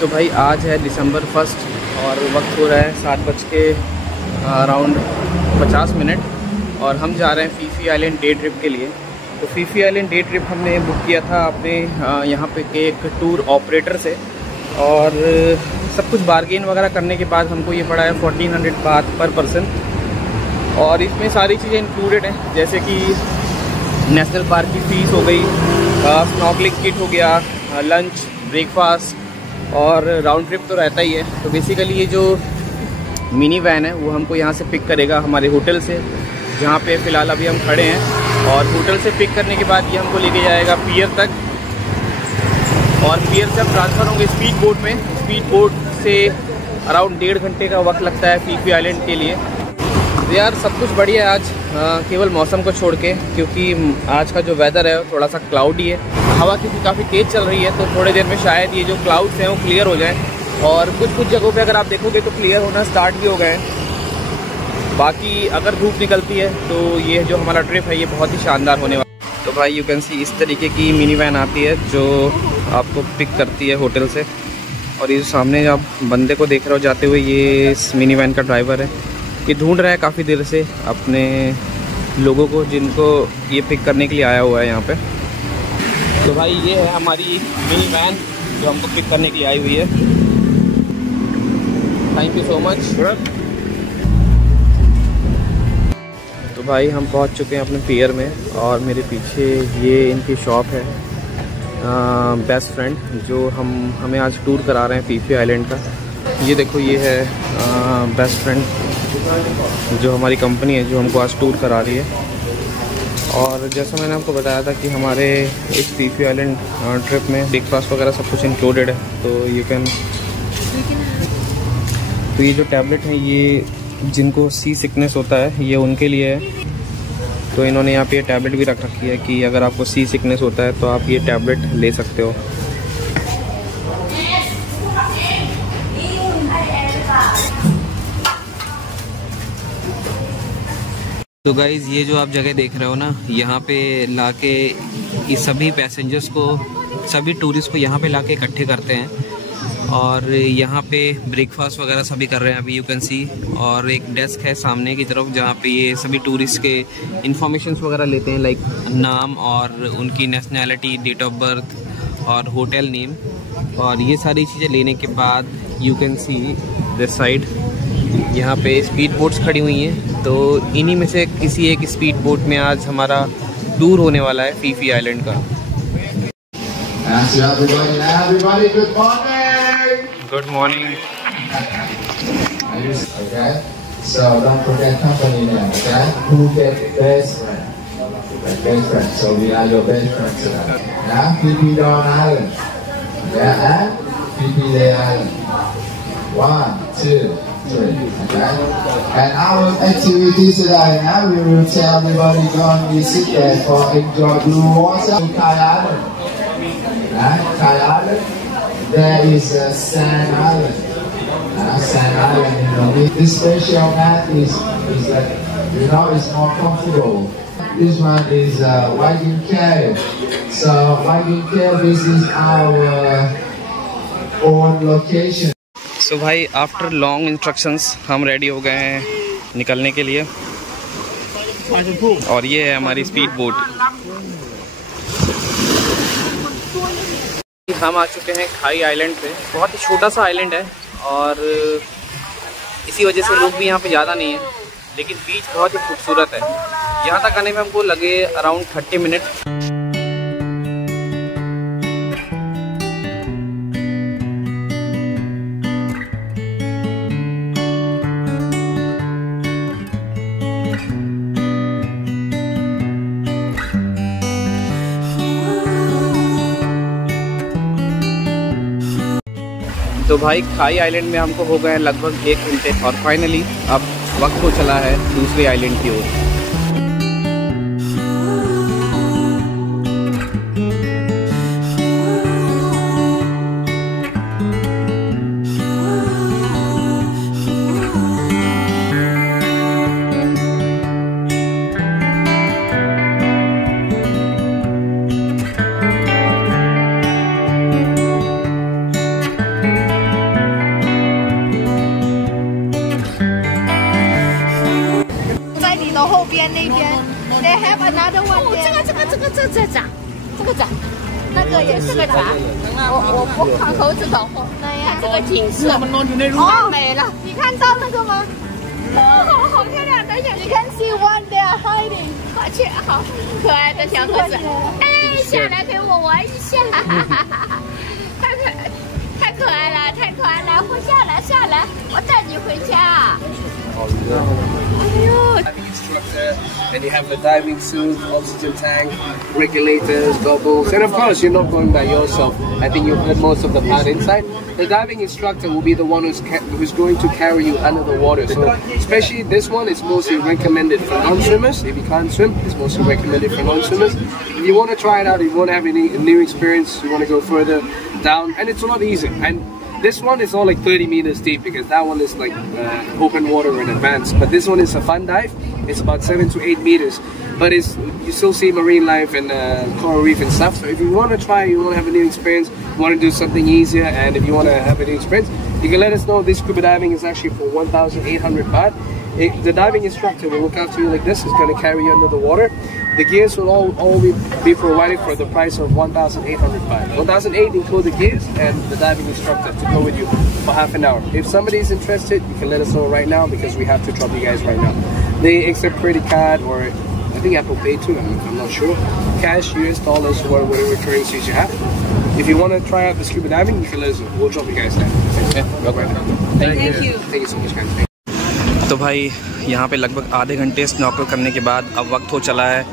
तो भाई आज है दिसंबर 1 और वक्त हो रहा है 7:50 और हम जा रहे हैं फीफी आइलैंड डे ट्रिप के लिए। तो फीफी आइलैंड डे ट्रिप हमने बुक किया था अपने यहाँ पे के एक टूर ऑपरेटर से, और सब कुछ बार्गेन वगैरह करने के बाद हमको ये पड़ा है 1400 बात पर पर्सन। और इसमें सारी चीज़ें इंक्लूडेड हैं, जैसे कि नेशनल पार्क की फ़ीस हो गई, स्नॉर्कलिंग किट हो गया, लंच, ब्रेकफास्ट और राउंड ट्रिप तो रहता ही है। तो बेसिकली ये जो मिनी वैन है वो हमको यहाँ से पिक करेगा हमारे होटल से, जहाँ पे फ़िलहाल अभी हम खड़े हैं। और होटल से पिक करने के बाद ये हमको लेके जाएगा पियर तक, और पियर से हम ट्रांसफ़र होंगे स्पीड बोट में। स्पीड बोट से अराउंड 1.5 घंटे का वक्त लगता है फीफी आइलैंड के लिए। तो यार सब कुछ बढ़िया है आज, केवल मौसम को छोड़ के, क्योंकि आज का जो वेदर है थोड़ा सा क्लाउडी है। हवा क्योंकि काफ़ी तेज़ चल रही है, तो थोड़ी देर में शायद ये जो क्लाउड्स हैं वो क्लियर हो जाएं, और कुछ जगहों पे अगर आप देखोगे तो क्लियर होना स्टार्ट भी हो गए हैं। बाकी अगर धूप निकलती है तो ये जो हमारा ट्रिप है ये बहुत ही शानदार होने वाला है। तो भाई यू कैन सी इस तरीके की मिनी वैन आती है जो आपको पिक करती है होटल से। और ये जो सामने आप बंदे को देख रहे हो जाते हुए, ये इस मिनी वैन का ड्राइवर है। ये ढूंढ रहा है काफ़ी देर से अपने लोगों को जिनको ये पिक करने के लिए आया हुआ है यहाँ पे। तो भाई ये है हमारी मिनी वैन जो हमको पिक करने के लिए आई हुई है। Thank you so much. तो भाई हम पहुँच चुके हैं अपने पियर में, और मेरे पीछे ये इनकी शॉप है बेस्ट फ्रेंड, जो हमें आज टूर करा रहे हैं फीफी आइलैंड का। ये देखो, ये है बेस्ट फ्रेंड जो हमारी कंपनी है जो हमको आज टूर करा रही है। और जैसा मैंने आपको बताया था कि हमारे इस फीफी आइलैंड ट्रिप में ब्रेकफास्ट वगैरह सब कुछ इंक्लूडेड है। तो यू कैन, तो ये जो टैबलेट है ये जिनको सी सिकनेस होता है ये उनके लिए है। तो इन्होंने यहाँ पे ये टैबलेट भी रख रखी है कि अगर आपको सी सिकनेस होता है तो आप ये टैबलेट ले सकते हो। तो गाइज़ ये जो आप जगह देख रहे हो ना, यहाँ पे लाके इस सभी पैसेंजर्स को, सभी टूरिस्ट को यहाँ पे लाके इकट्ठे करते हैं, और यहाँ पे ब्रेकफास्ट वगैरह सभी कर रहे हैं अभी, यू कैन सी। और एक डेस्क है सामने की तरफ जहाँ पे ये सभी टूरिस्ट के इन्फॉर्मेशंस वगैरह लेते हैं, लाइक नाम और उनकी नेशनैलिटी, डेट ऑफ बर्थ और होटल नेम। और ये सारी चीज़ें लेने के बाद you can see this side, यहाँ पे स्पीड बोट्स खड़ी हुई हैं। तो इन्हीं में से किसी एक स्पीड बोट में आज हमारा टूर होने वाला है फीफी आइलैंड का। Good morning. Okay, so don't forget company name. Okay, who get best friend? Best friend. So we are your best friends today. Yeah, Phi Don Island. Yeah, and Phi Day Island. 1, 2, 3. Okay. And our activities today. Now we will tell everybody going to sit there for enjoy blue water. Kai Island. Yeah, Kai Island. There is a Sand Island. Sand Island, you know. This special mat is like, you know, it's more comfortable. This one is Wagging Cave. So Wagging Cave, this is our own location. So भाई after long instructions हम ready हो गए हैं निकलने के लिए, और ये है हमारी स्पीड बोट। हम आ चुके हैं खाई आइलैंड पे। बहुत ही छोटा सा आइलैंड है, और इसी वजह से लोग भी यहाँ पे ज़्यादा नहीं हैं, लेकिन बीच बहुत ही खूबसूरत है। यहाँ तक आने में हमको लगे अराउंड 30 मिनट। तो भाई खाई आइलैंड में हमको हो गए लगभग 1 घंटे, और फाइनली अब वक्त हो चला है दूसरे आइलैंड की ओर। 的问题。这个展，那个也是个展。我看猴子搞红的呀，这个景色哦美了，你看到那个吗？哦，好漂亮！等一下，你看 see one there hiding， 好去，好可爱的小猴子。哎，下来陪我玩一下，太可爱了，太可爱了！下来，我带你回家。哎呦。 And you have the diving suit, oxygen tank, regulators, goggles, and of course you're not going by yourself. I think you've heard most of the part inside. The diving instructor will be the one who's going to carry you under the water. So especially this one is mostly recommended for non-swimmers. If you can't swim, it's mostly recommended for non-swimmers. If you want to try it out, if you want to have a new experience, you want to go further down, and it's a lot easier. And this one is all like 30 meters deep because that one is like open water in advance. But this one is a fun dive. It's about 7 to 8 meters. But you still see marine life and coral reef and stuff. So if you want to try, you want to have a new experience, you want to do something easier, and if you want to have a new experience, you can let us know. This scuba diving is actually for 1,800 baht. The diving instructor will look after you like this. It's going to carry you under the water. The gears will all be provided for the price of 1,800 baht. 1,800 include the gears and the diving instructor to go with you for half an hour. If somebody is interested, you can let us know right now because we have to drop you guys right now. They accept credit card or I think Apple Pay too. I'm not sure. Cash, US dollars, or whatever currencies you have. If you want to try out the scuba diving, you can let us know. We'll drop you guys there. Okay? Thank you. Thank you so much, guys. तो भाई यहाँ पे लगभग आधे घंटे snorkel करने के बाद अब वक्त हो चला है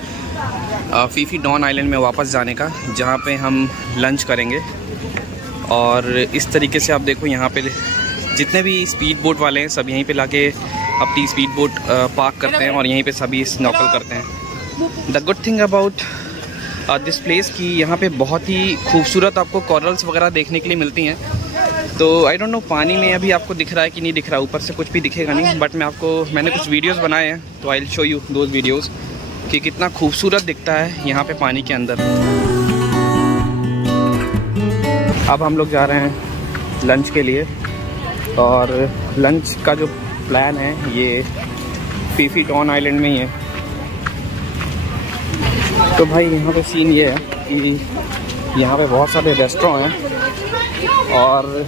फीफी डॉन आइलैंड में वापस जाने का, जहाँ पे हम लंच करेंगे। और इस तरीके से आप देखो यहाँ पे जितने भी स्पीड बोट वाले हैं सब यहीं पे लाके अपनी स्पीड बोट पार्क करते हैं और यहीं पे सभी स्नॉर्कल करते हैं। The good thing about this place कि यहाँ पे बहुत ही खूबसूरत आपको कॉरल्स वगैरह देखने के लिए मिलती हैं। तो आई डोंट नो पानी में अभी आपको दिख रहा है कि नहीं दिख रहा, ऊपर से कुछ भी दिखेगा नहीं, बट मैंने कुछ वीडियोस बनाए हैं तो I will show you those videos कि कितना खूबसूरत दिखता है यहाँ पे पानी के अंदर। अब हम लोग जा रहे हैं लंच के लिए और लंच का जो प्लान है ये फीफी डॉन आइलैंड में ही है। तो भाई यहाँ पे सीन ये है कि यहाँ पे बहुत सारे रेस्टोरेंट हैं और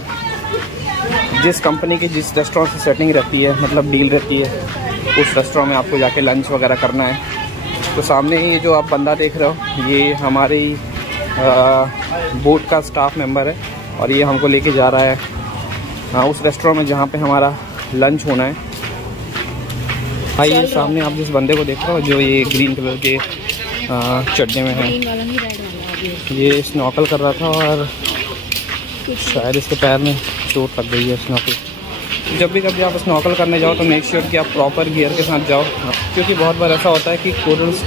जिस कंपनी की जिस रेस्टोरेंट से सेटिंग रहती है, मतलब डील रहती है, उस रेस्टोरेंट में आपको जाके लंच वगैरह करना है। तो सामने ही जो आप बंदा देख रहे हो ये हमारी बोट का स्टाफ मेंबर है और ये हमको लेके जा रहा है उस रेस्टोरेंट में जहाँ पे हमारा लंच होना है। भाई ये सामने आप जिस बंदे को देख रहे हो जो ये ग्रीन कलर के चड्डे में है, ये स्नॉर्कल कर रहा था और शायद इसके पैर में चोट लग गई है स्नॉर्कल। जब भी कभी आप स्नॉर्कल करने जाओ तो मेक श्योर कि आप प्रॉपर गियर के साथ जाओ, क्योंकि बहुत बार ऐसा होता है कि कोरल्स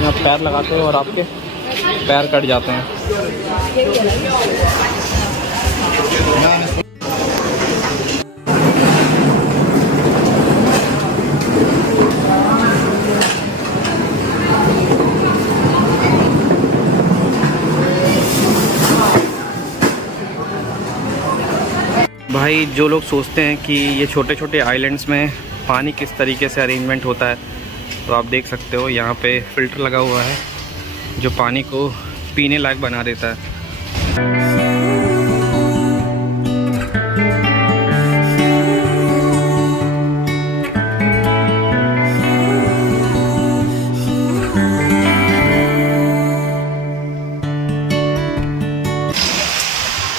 में आप पैर लगाते हो और आपके पैर कट जाते हैं। भाई जो लोग सोचते हैं कि ये छोटे छोटे आइलैंड्स में पानी किस तरीके से अरेंजमेंट होता है, तो आप देख सकते हो यहाँ पे फ़िल्टर लगा हुआ है जो पानी को पीने लायक बना देता है।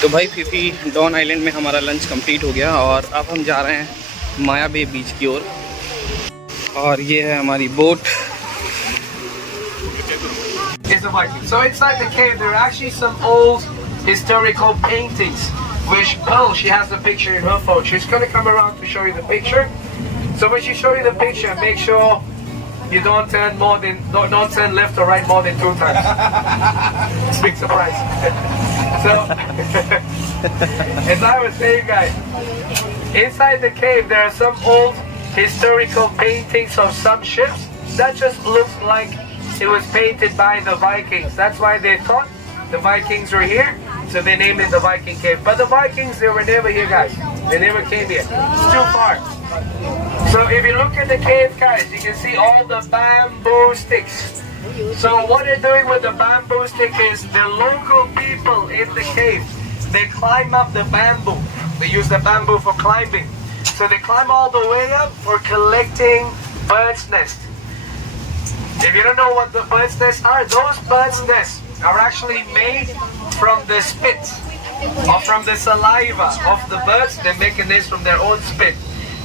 तो भाई फीफी डॉन आइलैंड में हमारा लंच कंप्लीट हो गया और अब हम जा रहे हैं माया बे बीच की ओर और ये है हमारी boat. So inside the cave there are actually some old historical paintings which, oh, she has the picture in her phone. She's going to come around to show you the picture. So when she show you the picture, make sure you don't turn don't turn left or right more than 2 times. It's a big surprise. So, as I was saying, guys, inside the cave there are some old historical paintings of some ships that just looks like it was painted by the Vikings. That's why they thought the Vikings were here, so they named it the Viking Cave. But the Vikings, they were never here, guys. They never came here. It's too far. So if you look at the cave, guys, you can see all the bamboo sticks. So what they're doing with the bamboo stick is the local people in the cave, they climb up the bamboo. They use the bamboo for climbing. So they climb all the way up for collecting birds' nests. If you don't know what the birds' nests are, those birds' nests are actually made from the spit or from the saliva of the birds. They make a nest from their own spit.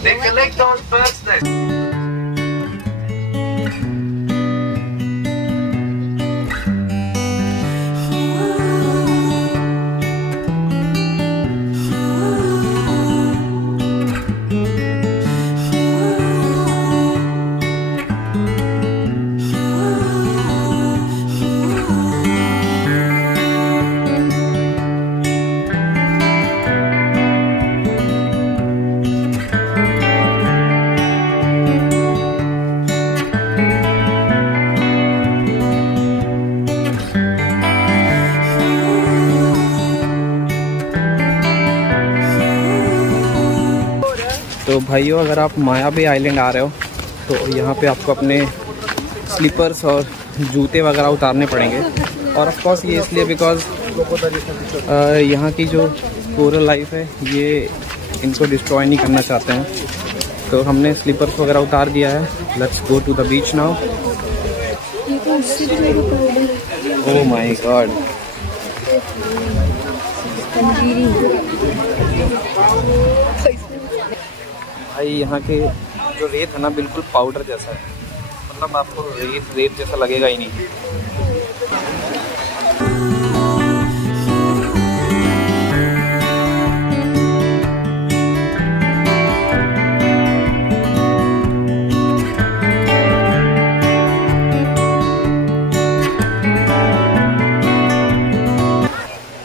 They collect those birds' nests. तो भाइयों, अगर आप माया बे island आ रहे हो तो यहाँ पे आपको अपने स्लीपर्स और जूते वगैरह उतारने पड़ेंगे। और ऑफ कोर्स ये इसलिए बिकॉज यहाँ की जो कोरल लाइफ है ये इनको डिस्ट्रॉय नहीं करना चाहते हैं। तो हमने स्लीपर्स वगैरह उतार दिया है। Let's go to the beach now. Oh my god, भाई यहाँ के जो रेत है ना बिल्कुल पाउडर जैसा है, मतलब आपको रेत जैसा लगेगा ही नहीं।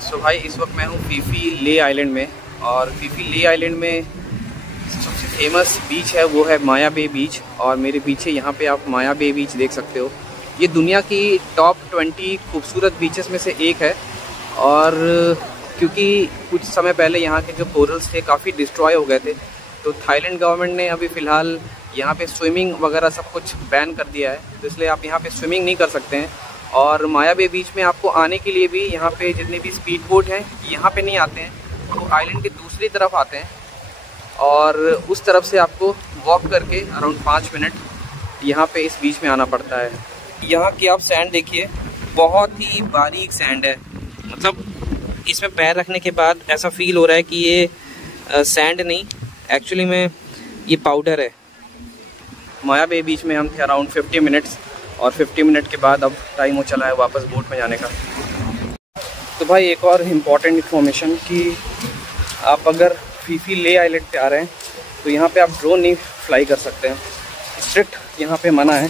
सो भाई, इस वक्त मैं हूँ फी फी ले आइलैंड में, और फी फी ले आइलैंड में सबसे फेमस बीच है वो है माया बे बीच। और मेरे पीछे यहाँ पे आप माया बे बीच देख सकते हो। ये दुनिया की टॉप 20 खूबसूरत बीचेस में से एक है। और क्योंकि कुछ समय पहले यहाँ के जो कोरल्स थे काफ़ी डिस्ट्रॉय हो गए थे, तो थाईलैंड गवर्नमेंट ने अभी फ़िलहाल यहाँ पे स्विमिंग वगैरह सब कुछ बैन कर दिया है। तो इसलिए आप यहाँ पे स्विमिंग नहीं कर सकते हैं। और माया बे बीच में आपको आने के लिए भी यहाँ पे जितने भी स्पीड बोट हैं यहाँ पे नहीं आते हैं, तो आइलैंड के दूसरी तरफ आते हैं। और उस तरफ से आपको वॉक करके अराउंड 5 मिनट यहाँ पे इस बीच में आना पड़ता है। यहाँ की आप सैंड देखिए, बहुत ही बारीक सैंड है। मतलब इसमें पैर रखने के बाद ऐसा फील हो रहा है कि ये सैंड नहीं, एक्चुअली में ये पाउडर है। माया बे बीच में हम थे अराउंड 50 मिनट्स, और 50 मिनट के बाद अब टाइम हो चला है वापस बोट में जाने का। तो भाई एक और इम्पॉर्टेंट इन्फॉर्मेशन कि आप अगर फी फी ले आइलैंड पे आ रहे हैं तो यहाँ पे आप ड्रोन नहीं फ्लाई कर सकते हैं, स्ट्रिक्ट यहाँ पे मना है।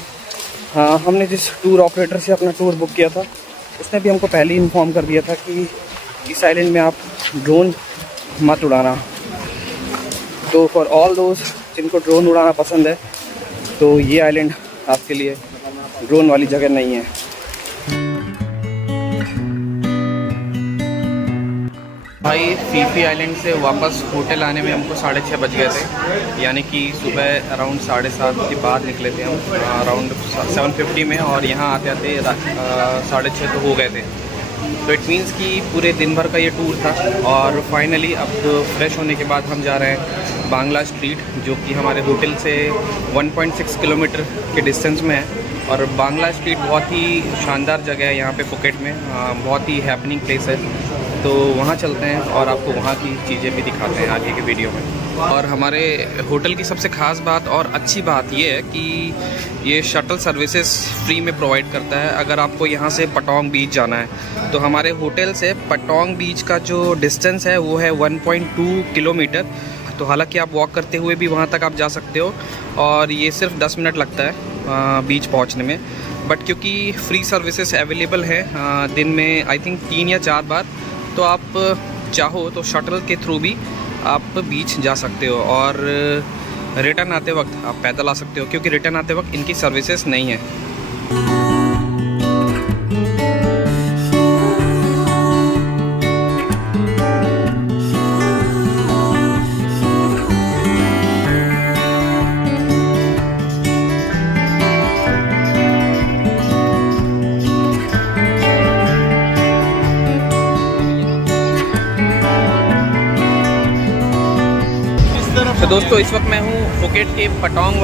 हाँ, हमने जिस टूर ऑपरेटर से अपना टूर बुक किया था उसने भी हमको पहले ही इन्फॉर्म कर दिया था कि इस आइलैंड में आप ड्रोन मत उड़ाना। तो फॉर ऑल दोस्त जिनको ड्रोन उड़ाना पसंद है तो ये आइलैंड आपके लिए ड्रोन वाली जगह नहीं है। भाई फी फी आइलैंड से वापस होटल आने में हमको 6:30 बज गए थे, यानी कि सुबह अराउंड 7:30 के बाद निकले थे हम अराउंड 7:50 में, और यहाँ आते आते 6:30 तो हो गए थे। तो इट मीन्स कि पूरे दिन भर का ये टूर था। और फाइनली अब फ्रेश होने के बाद हम जा रहे हैं बांग्ला स्ट्रीट, जो कि हमारे होटल से 1.6 किलोमीटर के डिस्टेंस में है। और बांग्ला स्ट्रीट बहुत ही शानदार जगह है यहाँ पे फुकेट में, बहुत ही हैपनिंग प्लेस है। तो वहाँ चलते हैं और आपको वहाँ की चीज़ें भी दिखाते हैं आगे के वीडियो में। और हमारे होटल की सबसे ख़ास बात और अच्छी बात ये है कि ये शटल सर्विसेज फ्री में प्रोवाइड करता है। अगर आपको यहाँ से पटोंग बीच जाना है तो हमारे होटल से पटोंग बीच का जो डिस्टेंस है वो है 1.2 किलोमीटर। तो हालांकि आप वॉक करते हुए भी वहाँ तक आप जा सकते हो, और ये सिर्फ 10 मिनट लगता है बीच पहुँचने में। बट क्योंकि फ्री सर्विसेज अवेलेबल है दिन में आई थिंक 3 या 4 बार, तो आप चाहो तो शटल के थ्रू भी आप बीच जा सकते हो। और रिटर्न आते वक्त आप पैदल आ सकते हो, क्योंकि रिटर्न आते वक्त इनकी सर्विसेज नहीं है। तो दोस्तों इस वक्त मैं हूँ फुकेट के पटोंग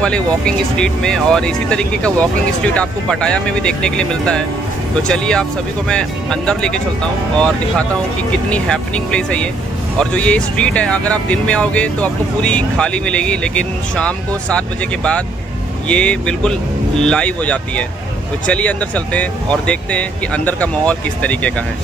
वाले वॉकिंग स्ट्रीट में, और इसी तरीके का वॉकिंग स्ट्रीट आपको पटाया में भी देखने के लिए मिलता है। तो चलिए आप सभी को मैं अंदर लेके चलता हूँ और दिखाता हूँ कि कितनी हैपनिंग प्लेस है ये। और जो ये स्ट्रीट है, अगर आप दिन में आओगे तो आपको पूरी खाली मिलेगी, लेकिन शाम को 7 बजे के बाद ये बिल्कुल लाइव हो जाती है। तो चलिए अंदर चलते हैं और देखते हैं कि अंदर का माहौल किस तरीके का है।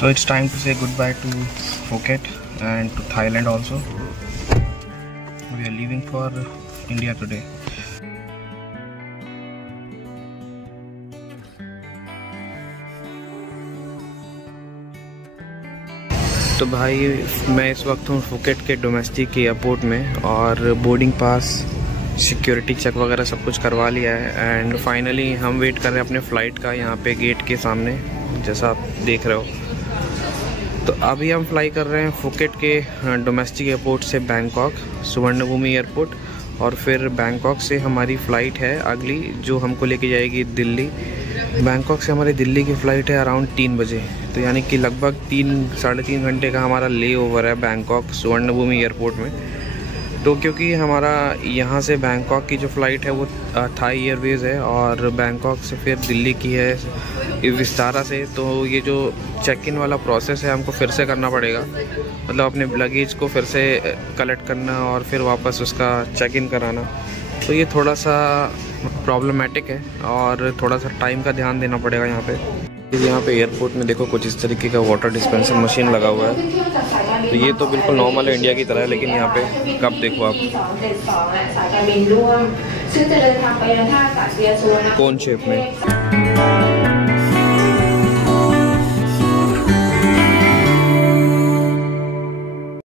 So it's time to say goodbye to Phuket and to Thailand also. We are leaving for India today. तो भाई मैं इस वक्त हूँ फुकेट के डोमेस्टिक एयरपोर्ट में, और बोर्डिंग पास, सिक्योरिटी चेक वगैरह सब कुछ करवा लिया है। एंड फाइनली हम वेट कर रहे हैं अपने फ़्लाइट का यहाँ पे गेट के सामने, जैसा आप देख रहे हो। तो अभी हम फ्लाई कर रहे हैं फुकेट के डोमेस्टिक एयरपोर्ट से बैंकॉक सुवर्णभूमि एयरपोर्ट, और फिर बैंकॉक से हमारी फ़्लाइट है अगली जो हमको लेके जाएगी दिल्ली। बैंकॉक से हमारी दिल्ली की फ़्लाइट है अराउंड 3 बजे, तो यानी कि लगभग 3-3.5 घंटे का हमारा ले ओवर है बैंकॉक सुवर्णभूमि एयरपोर्ट में। तो क्योंकि हमारा यहाँ से बैंकॉक की जो फ़्लाइट है वो थाई एयरवेज़ है, और बैंकॉक से फिर दिल्ली की है विस्तारा से, तो ये जो चेक इन वाला प्रोसेस है हमको फिर से करना पड़ेगा, मतलब अपने लगेज को फिर से कलेक्ट करना और फिर वापस उसका चेक इन कराना। तो ये थोड़ा सा प्रॉब्लमेटिक है और थोड़ा सा टाइम का ध्यान देना पड़ेगा यहाँ पे। यहाँ पे एयरपोर्ट में देखो कुछ इस तरीके का वाटर डिस्पेंसर मशीन लगा हुआ है, तो ये तो बिल्कुल नॉर्मल है इंडिया की तरह है, लेकिन यहाँ पे कप देखो आप कोन शेप में।